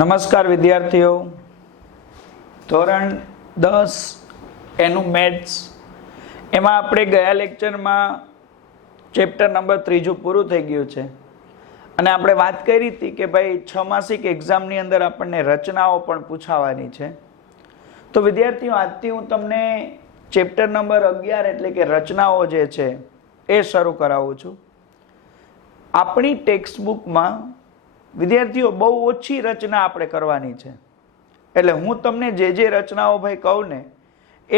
નમસ્કાર વિદ્યાર્થીઓ, ધોરણ 10 એનું મેથ્સ એમાં આપણે ગયા લેક્ચરમાં ચેપ્ટર નંબર 3 પૂરું થઈ ગયું છે અને આપણે વાત કરી હતી કે ભાઈ છમાસિક એક્ઝામની અંદર આપણને રચનાઓ પણ પૂછાવાની છે. તો વિદ્યાર્થીઓ, આજથી હું તમને ચેપ્ટર નંબર 11 એટલે કે રચનાઓ જે છે એ શરૂ કરાવું છું. આપણી ટેક્સ્ટ બુકમાં વિદ્યાર્થીઓ બહુ ઓછી રચના આપણે કરવાની છે, એટલે હું તમને જે રચનાઓ ભાઈ કહું ને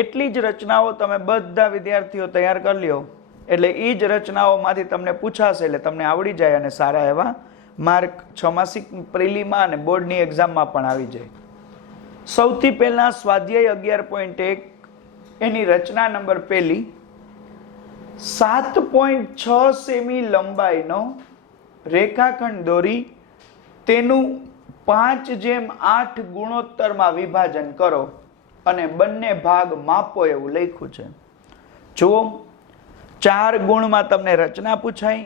એટલી જ રચનાઓ તમે બધા વિદ્યાર્થીઓ તૈયાર કરી લ્યો, એટલે એ જ રચનાઓમાંથી તમને પૂછાશે એટલે તમને આવડી જાય અને સારા એવા માર્ક છમાસિક પ્રિલીમાં અને બોર્ડની એક્ઝામમાં પણ આવી જાય. સૌથી પહેલા સ્વાધ્યાય 11.1 એની રચના નંબર પહેલી, 7.6 સેમી લંબાઈનો રેખાખંડ દોરી તેનું 5:8 ગુણોત્તરમાં વિભાજન કરો અને બંને ભાગ માપો એવું લખ્યું છે. જુઓ, 4 ગુણમાં તમને રચના પૂછાઈ,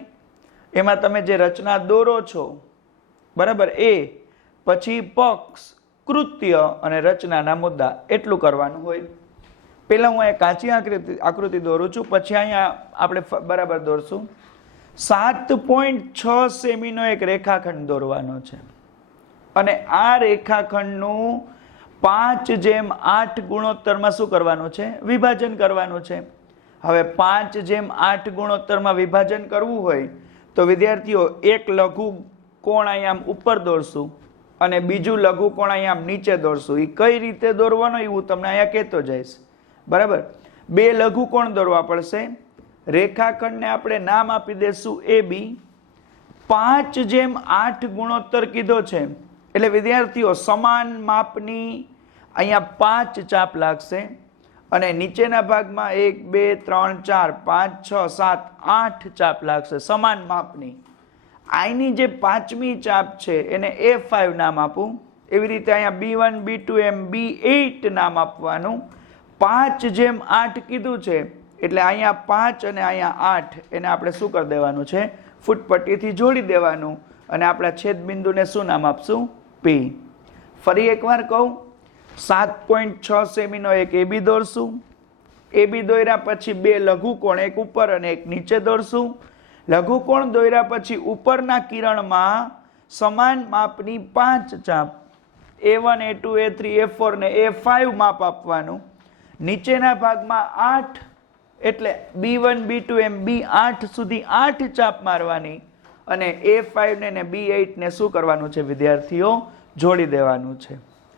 એમાં તમે જે રચના દોરો છો બરાબર એ પછી પક્ષ, કૃત્ય અને રચનાના મુદ્દા એટલું કરવાનું હોય. પહેલા હું અહીંયા કાચી આકૃતિ દોરું છું, પછી અહીંયા આપણે બરાબર દોરશું. 7.6 સેમીનો એક રેખાખંડ દોરવાનો છે અને આ રેખાખંડનું 5:8 ગુણોત્તરમાં શું કરવાનું છે? વિભાજન કરવાનું છે. હવે 5:8 ગુણોત્તરમાં વિભાજન કરવું હોય તો વિદ્યાર્થીઓ એક લઘુ કોણ અહીંયા આમ ઉપર દોરશું અને બીજું લઘુ કોણ અહીંયા આમ નીચે દોરશું. એ કઈ રીતે દોરવાનો એ હું તમને અહીંયા કહેતો જઈશ. બરાબર, 2 લઘુ કોણ દોરવા પડશે. રેખાખંડને આપણે નામ આપી દેશું AB. 5:8 ગુણોત્તર કીધો છે એટલે વિદ્યાર્થીઓ સમાન માપની અહીંયા 5 ચાપ લાગશે અને નીચેના ભાગમાં 1 2 3 4 5 6 7 8 ચાપ લાગશે સમાન માપની. આની જે 5મી ચાપ છે એને A5 નામ આપું. એવી રીતે અહીંયા B1 B2 એમ B8 નામ આપવાનું. 5:8 કીધું છે એટલે અહીંયા 5 અને અહીંયા 8 એને આપણે શું કરી દેવાનું છે? ફૂટપટ્ટીથી જોડી દેવાનું અને આપણા છેદબિંદુને શું નામ આપશું? P. ફરી એકવાર કહું, 7.6 સેમીનો એક AB દોરશું. AB દોર્યા પછી 2 લઘુકોણ, એક ઉપર અને એક નીચે દોરશું. લઘુકોણ દોર્યા પછી ઉપરના કિરણમાં સમાન માપની 5 ચાપ A1 A2 A3 A4 ને A5 માપ આપવાનું. નીચેના ભાગમાં 8 એટલે B1 B2 એમ B8 સુધી 8 ચાપ મારવાની અને A5 ને B8 ને શું કરવાનું છે વિદ્યાર્થીઓ? જોડી દેવાનું છે.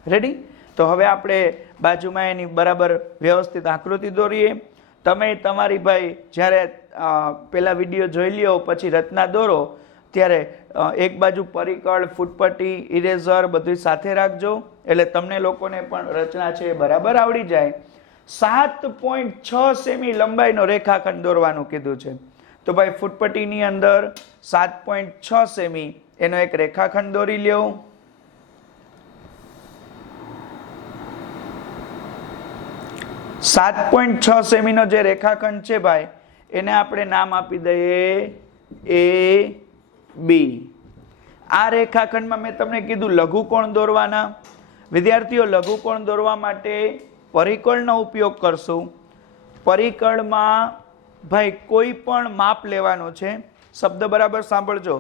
રેડી? તો હવે આપણે બાજુમાં એની બરાબર વ્યવસ્થિત આકૃતિ દોરીએ. તમે તમારી ભાઈ જ્યારે પેલા વિડીયો જોઈ લ્યો પછી રચના દોરો ત્યારે એક બાજુ પરિકળ, ફૂટપટ્ટી, ઇરેઝર બધું સાથે રાખજો એટલે તમને લોકોને પણ રચના છે એ બરાબર આવડી જાય. 7.6 સેમી લંબાઈનો રેખાખંડ દોરવાનું કીધું છે તો ભાઈ ફૂટપટ્ટીની અંદર 7.6 સેમી એનો એક રેખાખંડ દોરી લ્યો. સાત 7.6 સેમીનો જે રેખાખંડ છે ભાઈ એને આપણે નામ આપી દઈએ AB. આ રેખાખંડમાં મેં તમને કીધું લઘુકોણ દોરવાના. વિદ્યાર્થીઓ, લઘુકોણ દોરવા માટે પરિકળનો ઉપયોગ કરશું. પરિકળમાં ભાઈ કોઈ પણ માપ લેવાનું છે. શબ્દ બરાબર સાંભળજો.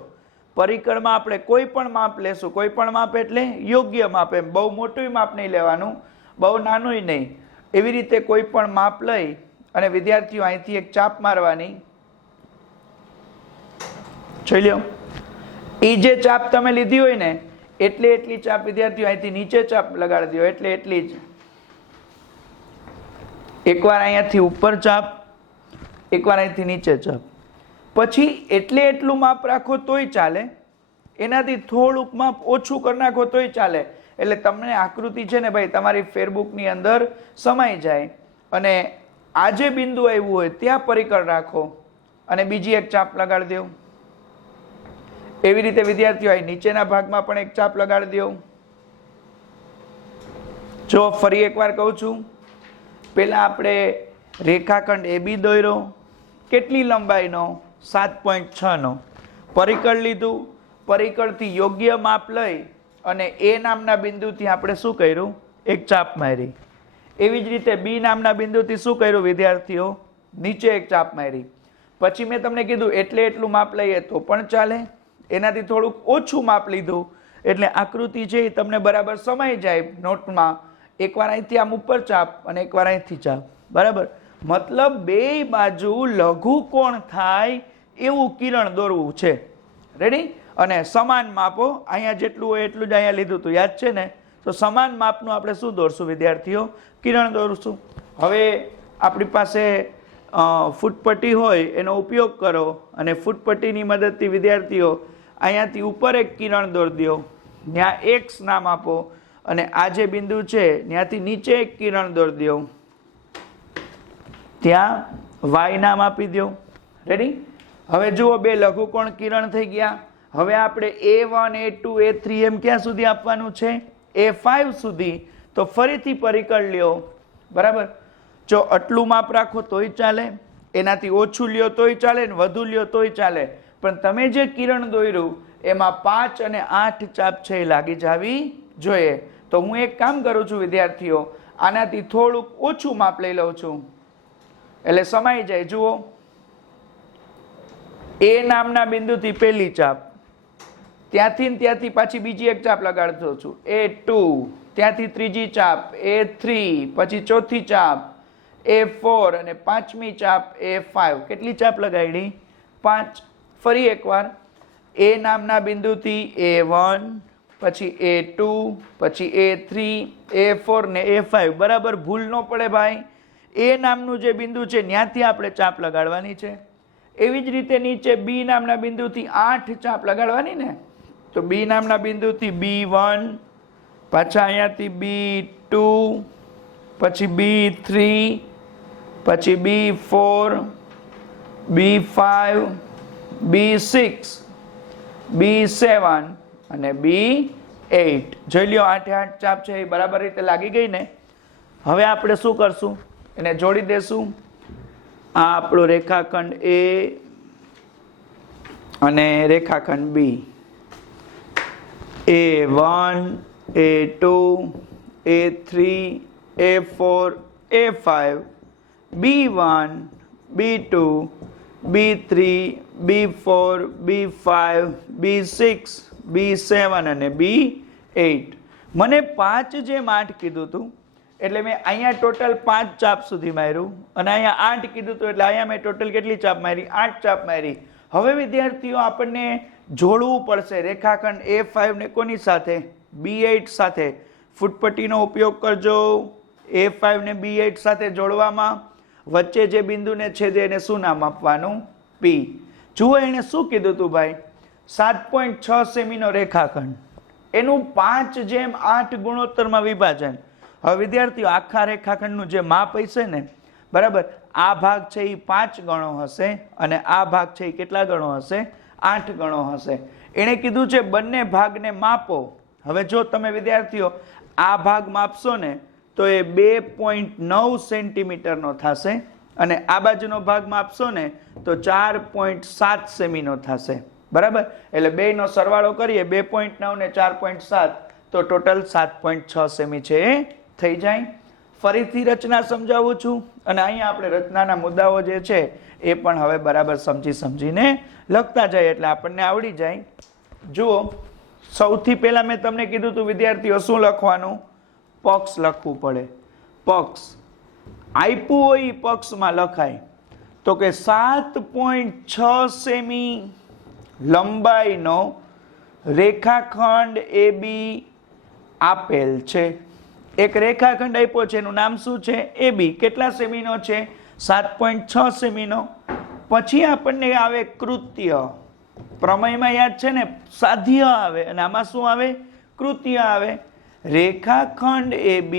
પરિકળમાં આપણે કોઈ પણ માપ લેશું. કોઈ પણ માપ એટલે યોગ્ય માપ, એમ બહુ મોટું માપ નહીં લેવાનું, બહુ નાનું નહીં. એવી રીતે કોઈ પણ માપ લઈ અને વિદ્યાર્થીઓ અહીંથી એક ચાપ મારવાની. જોઈ લો, એ જે ચાપ તમે લીધી હોય ને એટલી ચાપ વિદ્યાર્થીઓ અહીંથી નીચે ચાપ લગાડી દો, એટલી જ. એકવાર અહીંયાથી ઉપર ચાપ, એકવાર અહીંથી નીચે ચાપ. પછી એટલું માપ રાખો તોય ચાલે, એનાથી થોડુંક માપ ઓછું કરી નાખો તોય ચાલે. એટલે તમને આકૃતિ છે ને ભાઈ તમારી ફેરબુકની અંદર સમાઈ જાય અને આ જે બિંદુ આવ્યું હોય ત્યાં પરિકળ રાખો અને બીજી એક ચાપ લગાડી દો. એવી રીતે વિદ્યાર્થીઓ નીચેના ભાગમાં પણ એક ચાપ લગાડી દો. જો ફરી એકવાર કહું છું, પહેલા આપણે રેખાખંડ AB દોર્યો. કેટલી લંબાઈનો? 7.6 નો. પરિકળ લીધું, પરિકળથી યોગ્ય માપ લઈ અને એ નામના બિંદુથી આપણે શું કર્યું? એક ચાપ મારી. એવી જ રીતે બી નામના બિંદુથી શું કર્યું વિદ્યાર્થીઓ? નીચે એક ચાપ મારી. પછી મેં તમને કીધું એટલે એટલું માપ લઈએ તો પણ ચાલે, એનાથી થોડુંક ઓછું માપ લીધું એટલે આકૃતિ છે એ તમને બરાબર સમાઈ જાય નોટમાં. એકવાર અહીંથી આમ ઉપર ચાપ અને એકવાર અહીંથી ચાપ, બરાબર. મતલબ બે બાજુ લઘુ કોણ થાય એવું કિરણ દોરવું છે. રેડી? અને સમાન માપો, અહીંયા જેટલું હોય એટલું જ અહીંયા લીધું હતું, યાદ છે ને? તો સમાન માપનું આપણે શું દોરશું વિદ્યાર્થીઓ? કિરણ દોરશું. હવે આપણી પાસે ફૂટપટ્ટી હોય એનો ઉપયોગ કરો અને ફૂટપટ્ટીની મદદથી વિદ્યાર્થીઓ અહીંયાથી ઉપર એક કિરણ દોરી દો, ત્યાં એક્સ નામ આપો, અને આ જે બિંદુ છે ત્યાંથી નીચે એક કિરણ દોરી દો, ત્યાં વાય નામ આપી દો. રેડી? હવે જુઓ બે લઘુકોણ કિરણ થઈ ગયા. હવે આપણે A1 A2 A3 એમ ક્યાં સુધી આપવાનું છે? A5 સુધી. તો ફરીથી પરિકળ લ્યો, બરાબર. જો આટલું માપ રાખો તોય ચાલે, એનાથી ઓછું લ્યો તોય ચાલે, ને વધુ લ્યો તોય ચાલે, પણ તમે જે કિરણ દોર્યું એમાં 5 અને 8 ચાપ છે એ લાગી જવી જોઈએ. તો હું એક કામ કરું છું વિદ્યાર્થીઓ, આનાથી થોડુંક ઓછું માપ લઈ લઉં છું એટલે સમાઈ જાય. જુઓ, એ નામના બિંદુથી પહેલી ચાપ, ત્યાંથી પાછી બીજી એક ચાપ લગાડતો છું A2, ત્યાંથી ત્રીજી ચાપ A3, પછી ચોથી ચાપ A4 અને પાંચમી ચાપ A5. કેટલી ચાપ લગાડી? 5. ફરી એકવાર એ નામના બિંદુથી A1, પછી A2, પછી A3, A4 ને A5. બરાબર, ભૂલ ન પડે ભાઈ. એ નામનું જે બિંદુ છે ત્યાંથી આપણે ચાપ લગાડવાની છે. એવી જ રીતે નીચે બી નામના બિંદુથી 8 ચાપ લગાડવાની ને. તો બી નામના બિંદુથી B1, પાછા અહીંયાથી B2, પછી B3, પછી B4, B5, B6, B7 અને B8. જોઈ લ્યો 8 ચાપ છે એ બરાબર રીતે લાગી ગઈ ને. હવે આપણે શું કરશું? એને જોડી દેશું. આ આપણો રેખાખંડ A અને રેખાખંડ B. A1 A2 A3 A4 A5 B1 B2 B3 B4 B5 B6 B7 અને B8. મને 5 જેમ 8 કીધું હતું એટલે મેં અહીંયા ટોટલ 5 ચાપ સુધી માર્યું, અને અહીંયા 8 કીધું હતું એટલે અહીંયા મેં ટોટલ કેટલી ચાપ મારી? 8 ચાપ મારી. હવે વિદ્યાર્થીઓ આપણને જોડવું પડશે રેખાખંડ A5 ને કોની સાથે? B8 સાથે. ફૂટપટ્ટીનો ઉપયોગ કરજો A5 ને B8 સાથે જોડવામાં. વચ્ચે જે બિંદુને છેદે એને શું નામ આપવાનું? P. જુઓ એને શું કીધું હતું ભાઈ? 7.6 સેમીનો રેખાખંડ, એનું 5:8 ગુણોત્તરમાં વિભાજન. હવે વિદ્યાર્થીઓ આખા રેખાખંડનું જે માપ હશે ને, બરાબર, આ ભાગ છે એ 5 ગણો હશે અને આ ભાગ છે એ કેટલા ગણો હશે? 8 ગણો હશે. એણે કીધું છે બંને ભાગને માપો. હવે જો તમે વિદ્યાર્થીઓ આ ભાગ માપશો ને તો એ 2.9 સેન્ટીમીટરનો થશે, અને આ બાજુનો ભાગ માપશો ને તો 4.7 સેમીનો થશે. બરાબર, એટલે બેયનો સરવાળો કરીએ 2.9 ને 4.7 તો ટોટલ 7.6 સેમી છે એ થઈ જાય. ફરીથી રચના સમજાવું છું, અને અહીંયા આપણે રચનાના મુદ્દાઓ જે છે એ પણ હવે બરાબર સમજીને લખતા જાય એટલે આપણને આવડી જાય. જુઓ, સૌથી પહેલા મેં તમને કીધું હતું વિદ્યાર્થીઓ શું લખવાનું? પક્ષ લખવું પડે. પક્ષ આપ્યું હોય એ પક્ષમાં લખાય. તો કે 7.6 સેમી લંબાઈનો રેખાખંડ AB આપેલ છે. એક રેખાખંડ આપ્યો છે, એનું નામ શું છે? AB. કેટલા સેમીનો છે? 7.6 સેમીનો. પછી આપણને આવે કૃત્ય. પ્રમેયમાં યાદ છે ને સાધ્ય આવે, અને આમાં શું આવે? કૃત્ય આવે. રેખાખંડ AB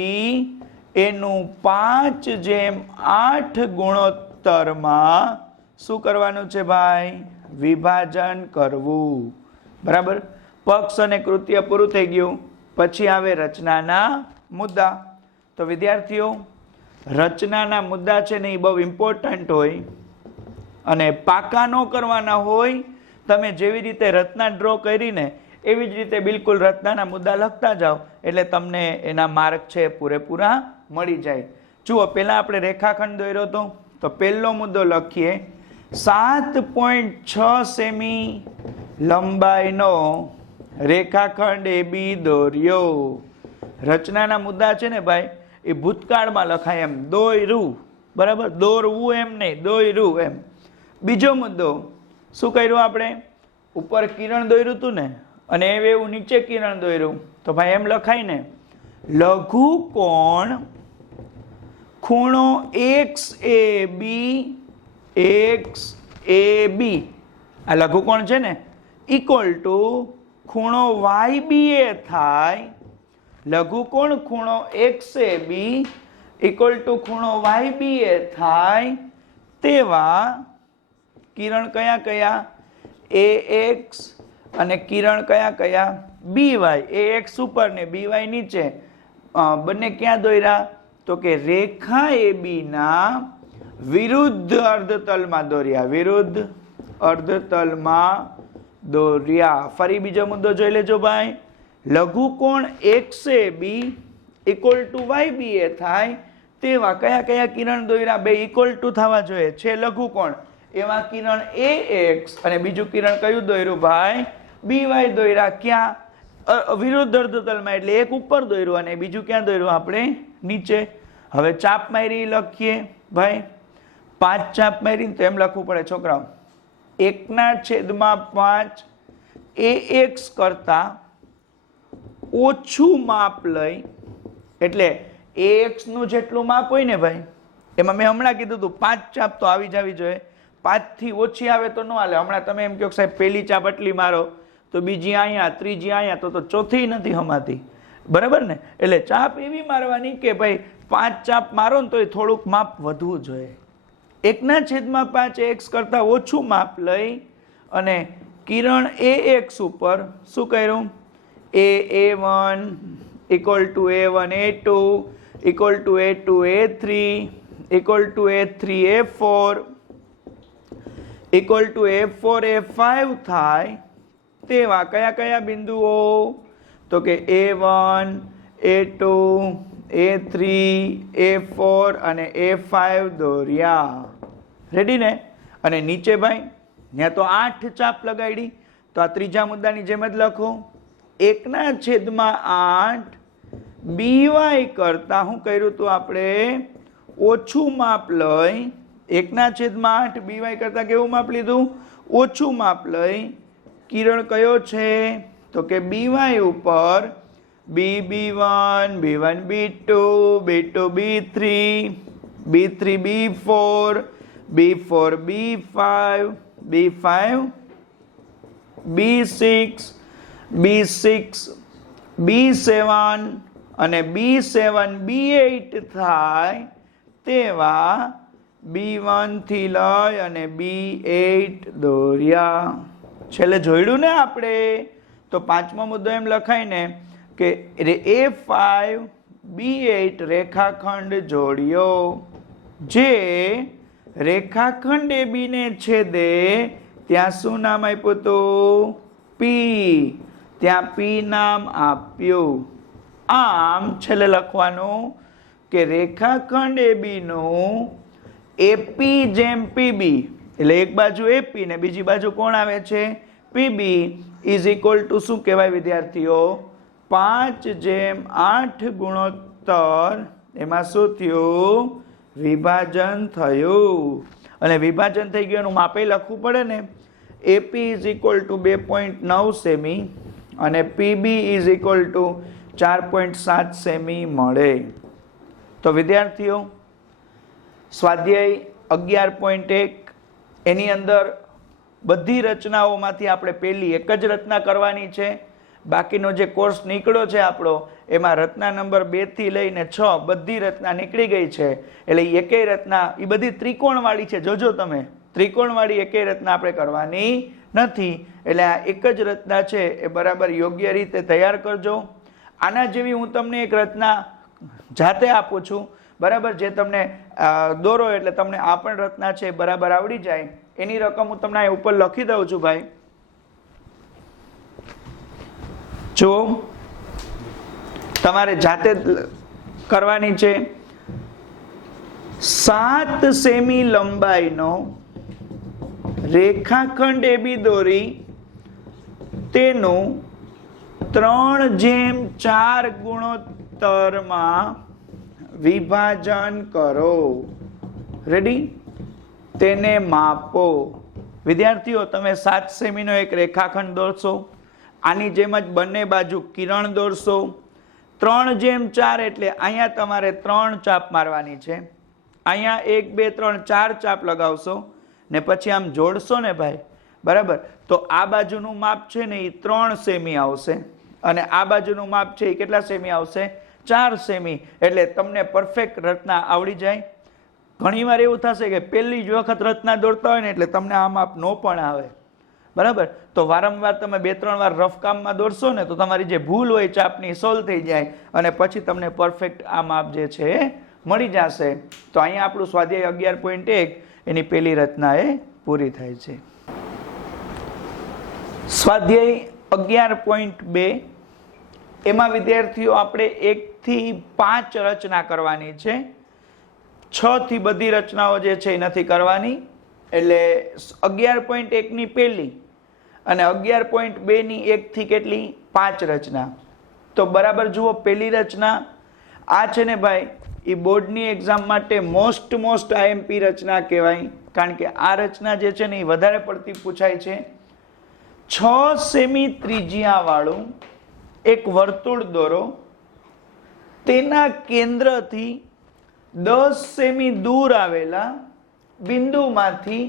એનું 5:8 ગુણોત્તરમાં શું કરવાનું છે ભાઈ? વિભાજન કરવું. બરાબર, પક્ષ અને કૃત્ય પૂરું થઈ ગયું. પછી આવે રચનાના મુદ્દા. તો વિદ્યાર્થીઓ રચનાના મુદ્દા છે ને એ બહુ ઇમ્પોર્ટન્ટ હોય, અને પાકા ન કરવાના હોય. તમે જેવી રીતે રચના ડ્રો કરીને એવી જ રીતે બિલકુલ રચનાના મુદ્દા લખતા જાઓ એટલે તમને એના માર્ક છે પૂરેપૂરા મળી જાય. જુઓ પહેલાં આપણે રેખાખંડ દોર્યો હતો, તો પહેલો મુદ્દો લખીએ. 7.6 સેમી લંબાઈનો રેખાખંડ AB દોર્યો. રચનાના મુદ્દા છે ને ભાઈ એ ભૂતકાળમાં લખાય એમ, દોર્યું, બરાબર, દોરવું એમ નહીં, દોર્યું એમ. બીજો મુદ્દો શું કર્યું આપણે? ઉપર કિરણ દોર્યું હતું ને, અને એવું નીચે કિરણ દોર્યું, તો ભાઈ એમ લખાય ને, લઘુકોણ ખૂણો XAB આ લઘુકોણ છે ને ઇક્વલ ટુ ખૂણો YBA થાય. લઘુકોણ ખૂણો XAB ઇક્વલ ટુ ખૂણો YBA થાય તેવા કિરણ કયા કયા? AX અને કિરણ કયા કયા? BY. AX ઉપર ને BY નીચે. બંને ક્યાં દોર્યા? તો કે રેખા AB ના વિરુદ્ધ અર્ધતલમાં દોર્યા, વિરુદ્ધ અર્ધતલમાં દોર્યા. ફરી બીજો મુદ્દો જોઈ લેજો ભાઈ. લઘુકોણ XAB ઇક્વલ ટુ YBA થાય તેવા કયા કયા કિરણ દોર્યા? બે ઇક્વલ ટુ થવા જોઈએ, છે લઘુકોણ, એવા કિરણ AX અને બીજું કિરણ કયું દોર્યું ભાઈ? BY દોર્યા. ક્યાં? વિરુદ્ધ અર્ધતલમાં, એટલે એક ઉપર દોર્યું અને બીજું ક્યાં દોર્યું આપણે? નીચે. હવે ચાપ મારી લખીએ ભાઈ. 5 ચાપ મારીને તો એમ લખવું પડે છોકરાઓ, 1/5 AX કરતા ઓછું માપ લઈ, એટલે AX નું જેટલું માપ હોય ને ભાઈ, એમાં મેં હમણાં કીધું હતું 5 ચાપ તો આવી જવી જોઈએ. 5 થી ઓછી આવે તો ન હાલે. હમણાં તમે એમ કહો સાહેબ પહેલી ચાપ આટલી મારો, તો બીજી અહીંયા, ત્રીજી અહીંયા, તો ચોથી નથી હમાતી, બરાબર ને? એટલે ચાપ એવી મારવાની કે ભાઈ 5 ચાપ મારો ને તો એ થોડુંક માપ વધવું જોઈએ. 1/5 AX કરતા ઓછું માપ લઈ અને કિરણ AX ઉપર શું કર્યું? A1 equal to A1 A2 equal to A2 A3 equal to A3 A4 equal to A4 A5 થાય તેવા કયા કયા બિંદુઓ? તો કે A1 A2 A3 A4 અને A5 દોર્યા. રેડી ને? અને નીચે ભાઈ ત્યાં તો 8 ચાપ લગાડી, તો આ ત્રીજા મુદ્દાની જેમ જ લખો. 1/8 BY કરતા શું કર્યું હતું આપણે? ઓછું માપ લઈ. 1/8 BY કરતા કેવું માપ લીધું? ઓછું માપ લઈ. કિરણ કયો છે? તો કે BY ઉપર B1 B1 B2 B2 B3 B3 B4 B4 B5 B5 B6 B6 B7 અને B7 B8 થાય તેવા B1 થી લઈ અને B8 દોર્યા. છેલ્લે જોડ્યું ને આપણે? તો પાંચમો મુદ્દો એમ લખાય ને કે A5 B8 રેખાખંડ જોડ્યો, જે રેખાખંડ AB ને છેદે ત્યાં શું નામ આપ્યું હતું? P. ત્યાં P નામ આપ્યું. આમ છેલ્લે લખવાનું કે રેખાખંડ AB નું AP જેમ PB, એટલે એક બાજુ AP ને બીજી બાજુ કોણ આવે છે? PB ઇઝ ઇક્વલ ટુ શું કહેવાય વિદ્યાર્થીઓ? 5/8 ગુણોત્તર. એમાં શું થયું? વિભાજન થયું. અને વિભાજન થઈ ગયું એનું માપે લખવું પડે ને. AP is equal to 2.9 semi અને PB is equal to 4.7 semi મળે. તો વિદ્યાર્થીઓ સ્વાધ્યાય 11.1 એની અંદર બધી રચનાઓમાંથી આપણે પહેલી એક જ રચના કરવાની છે. બાકીનો જે કોર્સ નીકળ્યો છે આપણો, એમાં રચના નંબર 2 થી લઈને 6 બધી રચના નીકળી ગઈ છે. એટલે એકેય રચના એ બધી ત્રિકોણવાળી છે. જોજો તમે, ત્રિકોણવાળી એકેય રચના આપણે કરવાની નથી. એટલે આ એક જ રચના છે એ બરાબર યોગ્ય રીતે તૈયાર કરજો. આના જેવી હું તમને એક રચના જાતે આપું છું, બરાબર, જે તમને દોરો એટલે તમને આ પણ રચના છે બરાબર આવડી જાય. એની રકમ હું તમને ઉપર લખી દઉં છું ભાઈ. જુઓ તમારે જાતે કરવાની છે. 7 સેમી લંબાઈનો રેખાખંડ AB દોરી તેનું 3:4 ગુણોત્તરમાં વિભાજન કરો. રેડી? તેને માપો. વિદ્યાર્થીઓ, તમે 7 સેમીનો એક રેખાખંડ દોરશો, આની જેમ જ બંને બાજુ કિરણ દોરશો. 3:4 એટલે અહીંયા તમારે 3 ચાપ મારવાની છે. અહીંયા 1 2 3 4 ચાપ લગાવશો ને પછી આમ જોડશો ને ભાઈ, બરાબર? તો આ બાજુનું માપ છે ને એ 3 સેમી આવશે અને આ બાજુનું માપ છે એ કેટલા સેમી આવશે? 4 સેમી. એટલે તમને પરફેક્ટ રચના આવડી જાય. ઘણી વાર એવું થશે કે પહેલી જ વખત રચના દોરતા હોય ને એટલે તમને આ માપ નો પણ આવે, બરાબર? તો વારંવાર તમે 2-3 વાર રફ કામમાં દોરશો ને તો તમારી જે ભૂલ હોય ચાપની સોલ્વ થઈ જાય અને પછી તમને પરફેક્ટ આ માપ જે છે મળી જશે. તો અહીંયા આપણું સ્વાધ્યાય 11.1 એની પહેલી રચના એ પૂરી થાય છે. સ્વાધ્યાય 11.2 એમાં વિદ્યાર્થીઓ આપણે 1 થી 5 રચના કરવાની છે. 6 થી બધી રચનાઓ જે છે એ નથી કરવાની. એટલે 11.1 ની પહેલી અને 11.2 ની 1 થી કેટલી? 5 રચના. તો બરાબર જુઓ, પહેલી રચના આ છે ને ભાઈ, એ બોર્ડની એક્ઝામ માટે મોસ્ટ IMP રચના કહેવાય. કારણ કે આ રચના જે છે ને એ વધારે પડતી પૂછાય છે. 6 સેમી ત્રિજ્યા વાળું એક વર્તુળ દોરો. તેના કેન્દ્રથી 10 સેમી દૂર આવેલા બિંદુમાંથી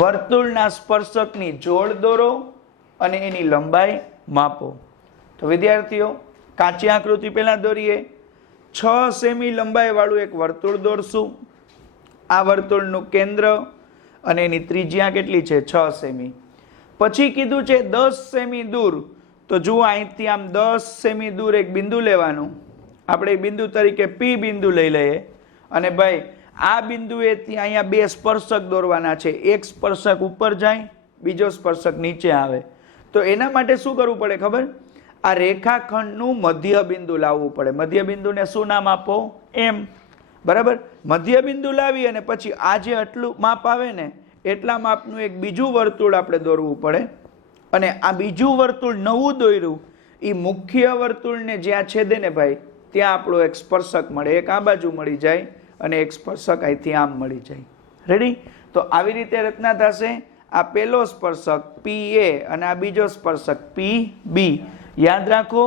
વર્તુળના સ્પર્શકની જોડ દોરો અને એની લંબાઈ માપો. તો વિદ્યાર્થીઓ, કાચી આકૃતિ પહેલા દોરીએ. 6 સેમી લંબાઈ વાળું એક વર્તુળ દોરશું. આ વર્તુળનું કેન્દ્ર અને એની ત્રિજ્યા કેટલી છે? 6 સેમી. પછી કીધું છે 10 સેમી દૂર. તો જુઓ, અહીંથી આમ 10 સેમી દૂર એક બિંદુ લેવાનું. આપણે બિંદુ તરીકે P બિંદુ લઈ લઈએ અને ભાઈ આ બિંદુએથી અહીંયા 2 સ્પર્શક દોરવાના છે. એક સ્પર્શક ઉપર જાય, બીજો સ્પર્શક નીચે આવે. તો એના માટે શું કરવું પડે ખબર? આ રેખાખંડનું મધ્ય બિંદુ લાવવું પડે. મધ્ય બિંદુને શું નામ આપો? M. બરાબર? મધ્ય બિંદુ લાવી અને પછી આ જે આટલું માપ આવે ને એટલા માપનું એક બીજું વર્તુળ આપણે દોરવું પડે. અને આ બીજું વર્તુળ નવું દોર્યું એ મુખ્ય વર્તુળને જ્યાં છેદે ને ભાઈ, ત્યાં આપણો એક સ્પર્શક મળે. એક આ બાજુ મળી જાય અને એક સ્પર્શક અહીંથી આમ મળી જાય. રેડી? તો આવી રીતે રચના થશે. આ પહેલો સ્પર્શક PA અને આ બીજો સ્પર્શક PB. યાદ રાખો,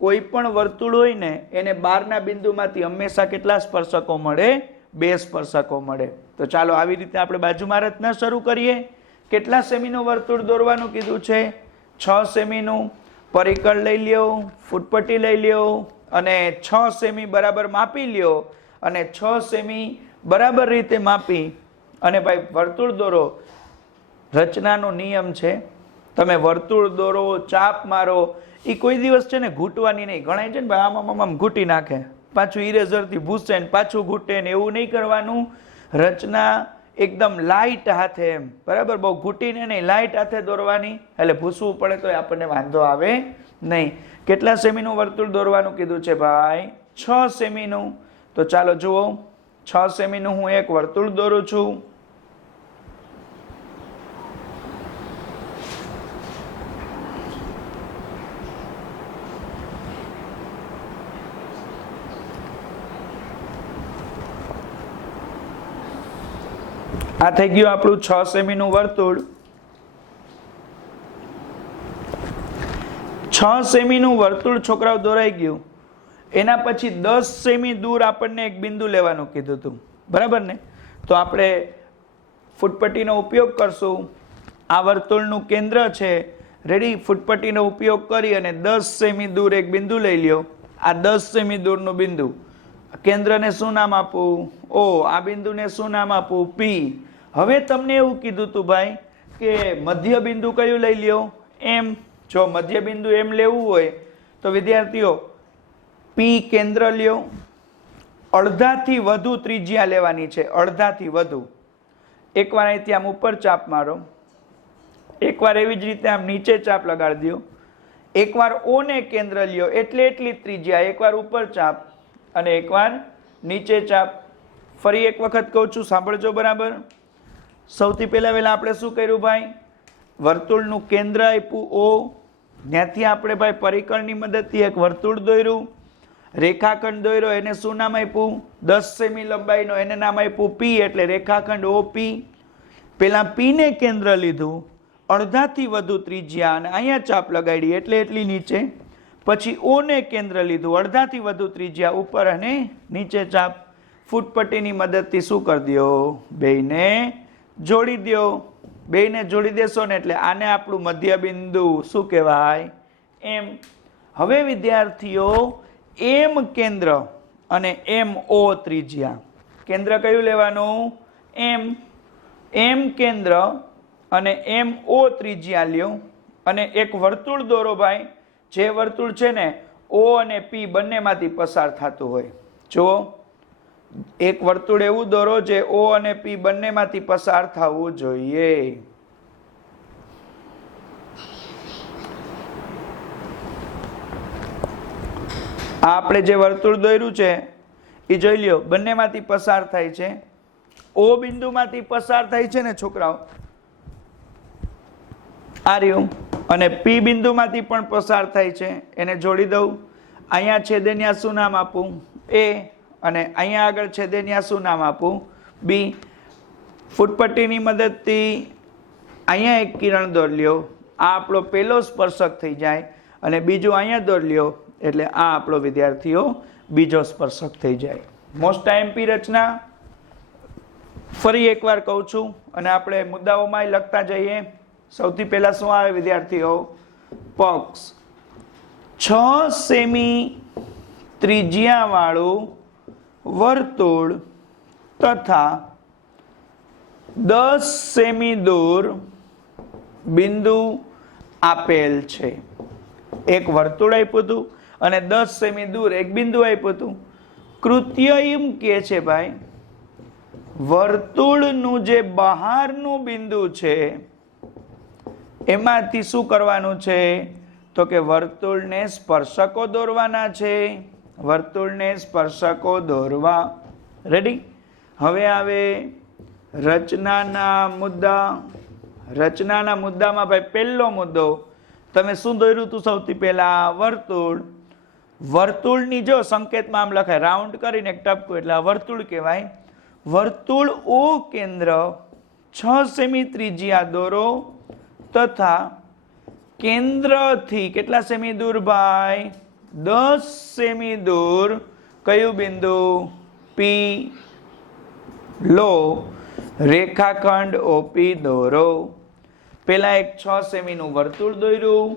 કોઈ પણ વર્તુળ હોય ને એને બહારના બિંદુમાંથી હંમેશા કેટલા સ્પર્શકો મળે? 2 સ્પર્શકો મળે. તો ચાલો આવી રીતે આપણે બાજુમાં રચના શરૂ કરીએ. કેટલા સેમીનું વર્તુળ દોરવાનું કીધું છે? 6 સેમીનું. પરિકળ લઈ લ્યો, ફૂટપટ્ટી લઈ લ્યો અને 6 સેમી બરાબર માપી લ્યો અને 6 સેમી બરાબર રીતે માપી અને ભાઈ વર્તુળ દોરો. રચનાનો નિયમ છે, તમે વર્તુળ દોરો, ચાપ મારો, એ કોઈ દિવસ છે ને ઘૂંટવાની નહીં. ગણાય છે ને ભાઈ આમ ઘૂંટી નાખે, પાછું ઇરેઝરથી ભૂસે ને પાછું ઘૂંટે ને, એવું નહીં કરવાનું. રચના એકદમ લાઇટ હાથે, એમ બરાબર, બહુ ઘૂંટીને નહીં, લાઇટ હાથે દોરવાની. એટલે ભૂસવું પડે તો આપણને વાંધો આવે નહીં. કેટલા સેમીનું વર્તુળ દોરવાનું કીધું છે ભાઈ? 6 સેમીનું. તો ચાલો જુઓ, 6 સેમીનું હું એક વર્તુળ દોરું છું. આ થઈ ગયું આપણું 6 સેમીનું વર્તુળ. 6 સેમીનું વર્તુળ છોકરાઓ દોરાઈ ગયું. એના પછી 10 સેમી દૂર આપણને એક બિંદુ લેવાનું કીધું હતું, બરાબર ને? તો આપણે ફૂટપટ્ટીનો ઉપયોગ કરશું. આ વર્તુળનું કેન્દ્ર છે. રેડી? ફૂટપટ્ટીનો ઉપયોગ કરી અને 10 સેમી દૂર એક બિંદુ લઈ લ્યો. આ 10 સેમી દૂરનું બિંદુ. કેન્દ્રને શું નામ આપવું? O. આ બિંદુને શું નામ આપવું? P. હવે તમને એવું કીધું હતું ભાઈ કે મધ્ય બિંદુ કયું લઈ લ્યો? M. જો મધ્ય બિંદુ M લેવું હોય તો વિદ્યાર્થીઓ P કેન્દ્ર લ્યો. અડધાથી વધુ ત્રિજ્યા લેવાની છે, અડધાથી વધુ. એકવાર અહીંથી આમ ઉપર ચાપ મારો, એકવાર એવી જ રીતે આમ નીચે ચાપ લગાડી દો. એકવાર ઓ ને કેન્દ્ર લ્યો એટલે એટલી ત્રિજ્યા, એકવાર ઉપર ચાપ અને એકવાર નીચે ચાપ. ફરી એક વખત કહું છું, સાંભળજો બરાબર. સૌથી પહેલા આપણે શું કર્યું ભાઈ? વર્તુળનું કેન્દ્ર આપ્યું ઓ, ત્યાંથી આપણે ભાઈ પરિકળની મદદથી એક વર્તુળ દોર્યું, રેખાખંડ દોર્યો, એને શું નામ આપ્યું? 10 સેમી લંબાઈનો, એને નામ આપ્યું પી, એટલે રેખાખંડ ઓપી. પેલા પી ને કેન્દ્ર લીધું, અડધાથી વધુ ત્રિજ્યા અને અહીંયા ચાપ લગાડી એટલે એટલી નીચે. પછી ઓ ને કેન્દ્ર લીધું, અડધાથી વધુ ત્રિજ્યા ઉપર અને નીચે ચાપ. ફૂટપટ્ટીની મદદથી શું કરી દો? બેયને જોડી દો. બેયને જોડી દેશો ને એટલે આને આપણું મધ્ય બિંદુ શું કહેવાય? એમ. હવે વિદ્યાર્થીઓ, એમ કેન્દ્ર અને એમ ઓ ત્રિજ્યા. કેન્દ્ર કયું લેવાનું? એમ. એમ કેન્દ્ર અને એમ ઓ ત્રિજ્યા લ્યો અને એક વર્તુળ દોરો ભાઈ. જે વર્તુળ છે ને ઓ અને પી બંનેમાંથી પસાર થતું હોય. જુઓ, એક વર્તુળ એવું દોરો જે ઓ અને પી બંનેમાંથી પસાર થવું જોઈએ. આ આપણે જે વર્તુળ દોર્યું છે એ જોઈ લ્યો, બંનેમાંથી પસાર થાય છે. ઓ બિંદુમાંથી પસાર થાય છે ને છોકરાઓ, આ રહ્યું. અને પી બિંદુમાંથી પણ પસાર થાય છે, એને જોડી દઉં. અહીંયા છેદે ત્યાં શું નામ આપું? એ. અને અહીંયા આગળ છેદે ત્યાં શું નામ આપું? બી. ફૂટપટ્ટીની મદદથી અહીંયા એક કિરણ દોર લ્યો, આ આપણો પહેલો સ્પર્શક થઈ જાય. અને બીજું અહીંયા દોર લ્યો એટલે આ આપણો વિદ્યાર્થીઓ બીજો સ્પર્શક થઈ જાય. મોસ્ટ આઈએમપી રચના ફરી એકવાર કહું છું અને આપણે મુદ્દાઓમાં લખતા જઈએ. સૌથી પહેલા શું આવે વિદ્યાર્થીઓ? પક્ષ. 6 સેમી ત્રિજ્યા વાળું વર્તુળ તથા 10 સેમી દૂર બિંદુ આપેલ છે. એક વર્તુળ આપ્યું હતું અને 10 સેમી દૂર એક બિંદુ આપ્યું હતું. કૃત્ય એમ કે છે ભાઈ, વર્તુળનું જે બહારનું બિંદુ છે એમાંથી શું કરવાનું છે? તો કે વર્તુળને સ્પર્શકો દોરવાના છે. વર્તુળને સ્પર્શકો દોરવા. રેડી? હવે આવે રચનાના મુદ્દા. રચનાના મુદ્દામાં ભાઈ પહેલો મુદ્દો, તમે શું દોર્યું હતું? સૌથી પહેલા વર્તુળ. વર્તુળની જો સંકેતમાં આમ લખાય, રાઉન્ડ કરીને એક ટપકું એટલે આ વર્તુળ કહેવાય. વર્તુળ ઓ કેન્દ્ર 6 સેમી ત્રિજ્યા દોરો તથા કેન્દ્રથી કેટલા સેમી દૂર ભાઈ? 10 સેમી દૂર કયું બિંદુ? પી લો. રેખાખંડ ઓપી દોરો. પેલા એક 6 સેમીનું વર્તુળ દોર્યું,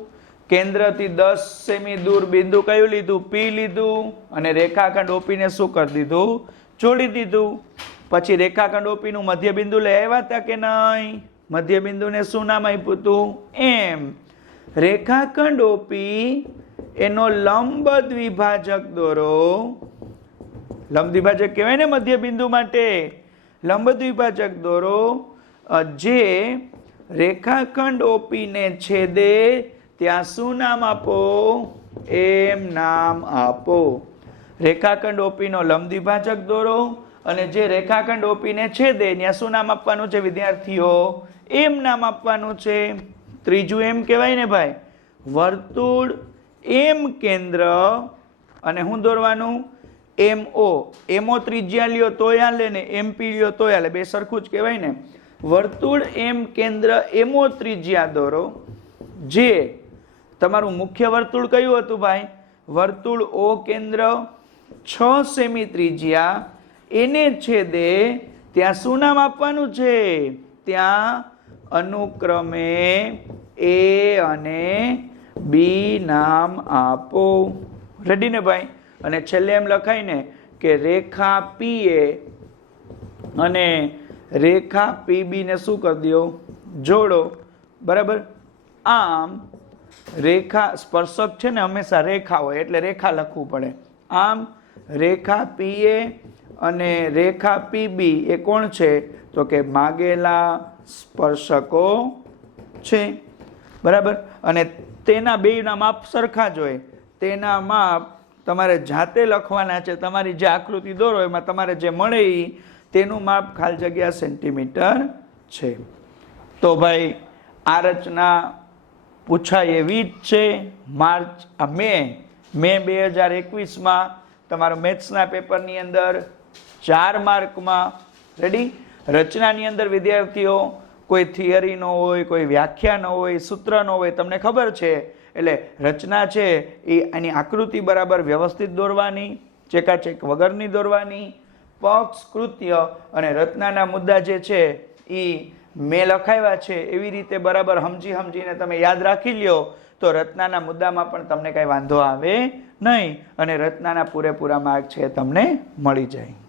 કેન્દ્રથી 10 સેમી દૂર બિંદુ કયું લીધું? પી લીધું. અને રેખાખંડ ઓપીને શું કરી દીધું? જોડી દીધું. પછી રેખાખંડ ઓપીનું મધ્ય બિંદુ લઈ આવ્યા હતા કે નહીં? મધ્ય બિંદુને શું નામ આપ્યું હતું? એમ. રેખાખંડ ઓપી એનો લંબ દ્વિભાજક દોરો. લંબ દ્વિભાજક કહેવાય ને મધ્ય બિંદુ માટે. લંબ દ્વિભાજક દોરો જે રેખાખંડ ઓપી ને છેદે ત્યાં શું નામ આપો? એમ નામ આપો. રેખાખંડ ઓપી નો લંબ દ્વિભાજક દોરો અને જે રેખાખંડ ઓપી ને છેદે ત્યાં શું નામ આપવાનું છે વિદ્યાર્થીઓ? એમ નામ આપવાનું છે. ત્રીજું એમ કહેવાય ને ભાઈ, વર્તુળ એમ કેન્દ્ર અને શું દોરવાનું? એમ ઓ. એમઓ ત્રિજ્યા લ્યો તોય હાલે ને એમપી લ્યો તોય હાલે, બે સરખું જ કહેવાય ને. વર્તુળ એમ કેન્દ્ર એમઓ ત્રિજ્યા દોરો. જે તમારું મુખ્ય વર્તુળ કયું હતું ભાઈ? વર્તુળ ઓ કેન્દ્ર 6 સેમી ત્રિજ્યા, એને છેદે ત્યાં શું નામ આપવાનું છે? ત્યાં અનુક્રમે એ અને બી નામ આપો. રેડી ને ભાઈ? અને છેલ્લે એમ લખાય ને કે રેખા પી એ અને રેખા પીબી ને શું કરી દો? જોડો. બરાબર? આમ રેખા સ્પર્શક છે ને હંમેશા રેખા હોય એટલે રેખા લખવું પડે. આમ રેખા પી એ અને રેખા પીબી એ કોણ છે? તો કે માગેલા સ્પર્શકો છે. બરાબર, અને તેના બેયના માપ સરખા જ હોય, તેના માપ તમારે જાતે લખવાના છે. તમારી જે આકૃતિ દોરો એમાં તમારે જે મળે એ તેનું માપ ખાલી જગ્યા સેન્ટીમીટર છે. તો ભાઈ આ રચના પૂછાય એવી જ છે. મે 2021માં તમારું મેથ્સના પેપરની અંદર 4 માર્કમાં રેડી. રચનાની અંદર વિદ્યાર્થીઓ કોઈ થિયરી ન હોય, કોઈ વ્યાખ્યા ન હોય, સૂત્ર ન હોય, તમને ખબર છે. એટલે રચના છે એ એની આકૃતિ બરાબર વ્યવસ્થિત દોરવાની, ચેકાચેક વગરની દોરવાની, પક્ષ, કૃત્ય અને રચનાના મુદ્દા જે છે એ મેં લખાવ્યા છે એવી રીતે બરાબર સમજીને તમે યાદ રાખી લ્યો તો રચનાના મુદ્દામાં પણ તમને કાંઈ વાંધો આવે નહીં અને રચનાના પૂરેપૂરા માર્ક છે તમને મળી જાય.